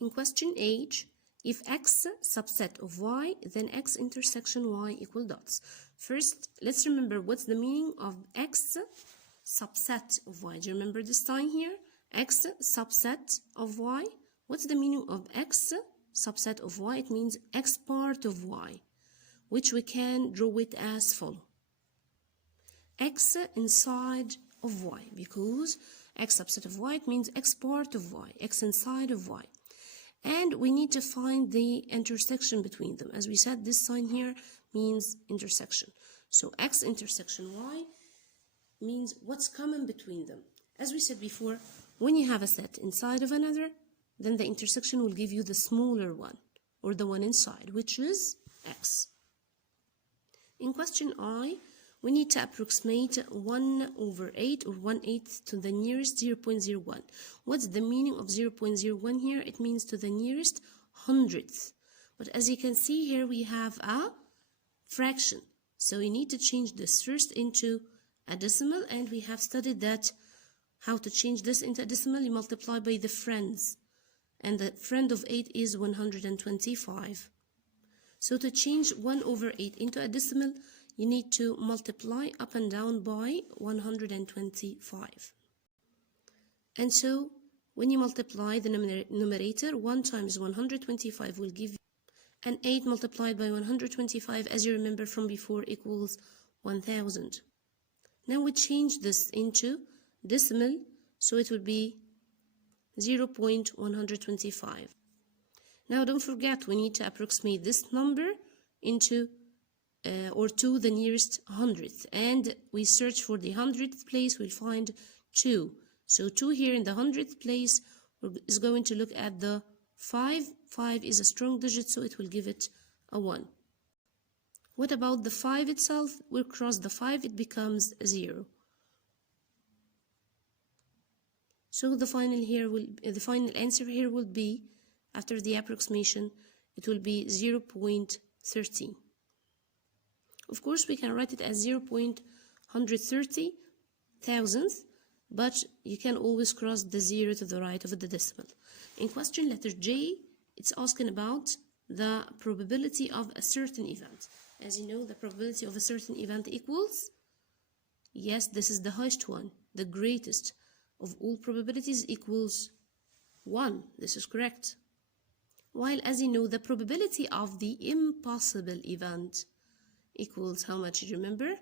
In question H, if x subset of y, then x intersection y equal dots. First, let's remember what's the meaning of x subset of y. Do you remember this sign here? X subset of y. What's the meaning of x subset of y? It means x part of y, which we can draw it as follow. X inside of y, because x subset of y, it means x part of y, x inside of y. And we need to find the intersection between them. As we said, this sign here means intersection. So x intersection y means what's common between them. As we said before, when you have a set inside of another, then the intersection will give you the smaller one, or the one inside, which is x. In question I, we need to approximate 1/8 or 1/8 to the nearest 0.01. What's the meaning of 0.01 here? It means to the nearest hundredth. But as you can see here, we have a fraction. So we need to change this first into a decimal, and we have studied that how to change this into a decimal. You multiply by the friends, and the friend of 8 is 125. So to change 1/8 into a decimal, you need to multiply up and down by 125. And so when you multiply the numerator, 1 times 125 will give you an 8 multiplied by 125, as you remember from before, equals 1000. Now we change this into decimal, so it will be 0.125. Now don't forget, we need to approximate this number into or to the nearest hundredth, and we search for the hundredth place. We'll find 2. So 2 here in the hundredth place is going to look at the 5. 5 is a strong digit, so it will give it a 1. What about the 5 itself? We'll cross the 5, it becomes 0. So the final answer here will be, after the approximation, it will be 0.13. Of course, we can write it as 0.130 thousandth, but you can always cross the 0 to the right of the decimal. In question letter J, it's asking about the probability of a certain event. As you know, the probability of a certain event equals, yes, this is the highest one, the greatest of all probabilities equals 1. This is correct. While, as you know, the probability of the impossible event equals how much? You remember?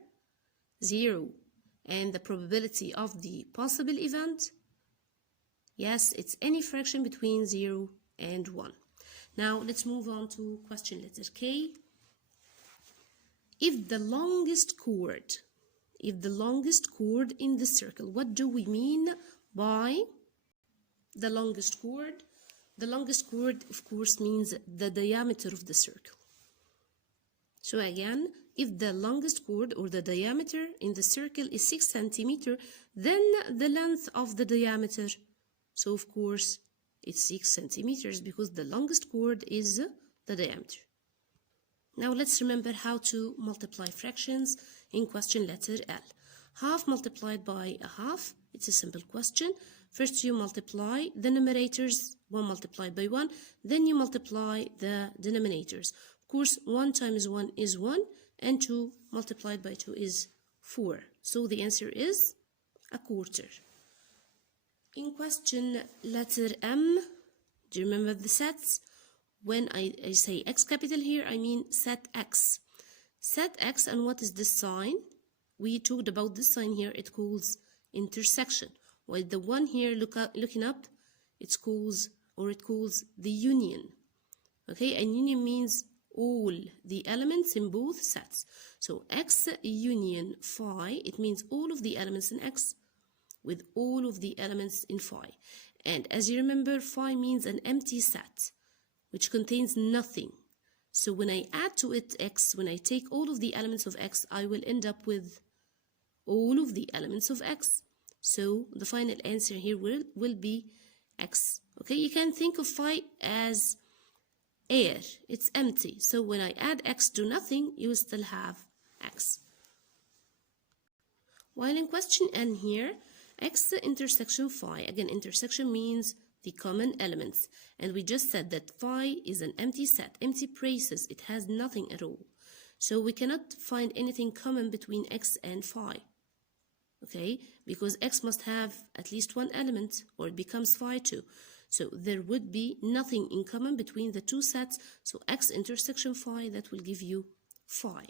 0. And the probability of the possible event, yes, it's any fraction between 0 and 1. Now let's move on to question letter K. If the longest chord in the circle, what do we mean by the longest chord? The longest chord, of course, means the diameter of the circle. So again, if the longest chord or the diameter in the circle is 6 centimeters, then the length of the diameter, so of course it's 6 centimeters because the longest chord is the diameter. Now let's remember how to multiply fractions in question letter L. Half multiplied by a half, it's a simple question. First you multiply the numerators, 1 multiplied by 1, then you multiply the denominators. Of course, 1 times 1 is 1, and 2 multiplied by 2 is 4. So the answer is a quarter. In question letter M, do you remember the sets? When I say X capital here, I mean set X. Set X, and what is this sign? We talked about this sign here, it calls intersection. While the one here looking up, it calls the union. Okay, and union means all the elements in both sets. So X union phi, it means all of the elements in X with all of the elements in phi. And as you remember, phi means an empty set which contains nothing. So when I add to it X, when I take all of the elements of X, I will end up with all of the elements of X. So the final answer here will be X. Okay, you can think of phi as air, it's empty. So when I add X to nothing, you will still have X. While in question N here, X intersection phi, again intersection means the common elements. And we just said that phi is an empty set, empty braces, it has nothing at all. So we cannot find anything common between x and phi. Okay, because x must have at least one element or it becomes phi too. So there would be nothing in common between the two sets. So x intersection phi, that will give you phi.